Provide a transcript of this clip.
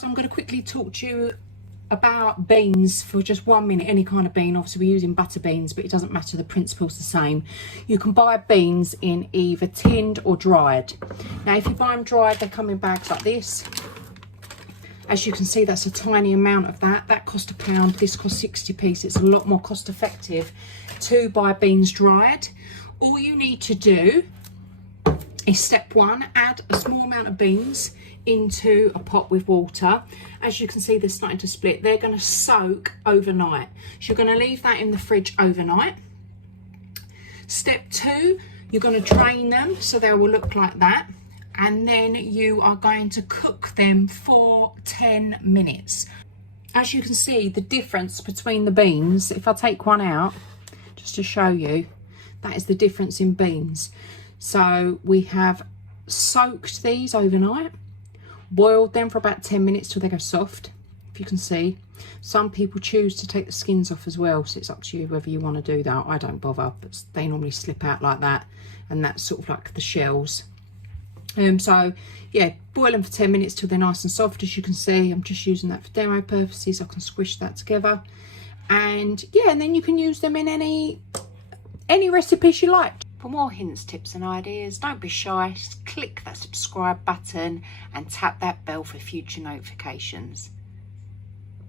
guys, I'm going to quickly talk to you about beans for just 1 minute. Any kind of bean, obviously we're using butter beans, but it doesn't matter, the principle's the same. You can buy beans in either tinned or dried. Now if you buy them dried, they come in bags like this. As you can see, that's a tiny amount of that cost £1, this costs 60p. It's a lot more cost effective to buy beans dried. All you need to do is step 1, add a small amount of beans into a pot with water. As you can see, they're starting to split. They're going to soak overnight, so you're going to leave that in the fridge overnight. Step 2, you're going to drain them so they will look like that, and then you are going to cook them for 10 minutes. As you can see, the difference between the beans, if I take one out just to show you, that is the difference in beans. So we have soaked these overnight, boiled them for about 10 minutes till they go soft. If you can see, some people choose to take the skins off as well, so it's up to you whether you want to do that. I don't bother, but they normally slip out like that, and that's sort of like the shells. So yeah, boil them for 10 minutes till they're nice and soft. As you can see, I'm just using that for demo purposes. I can squish that together, and yeah, and then you can use them in any recipes you like. For more hints, tips and ideas, don't be shy, just click that subscribe button and tap that bell for future notifications.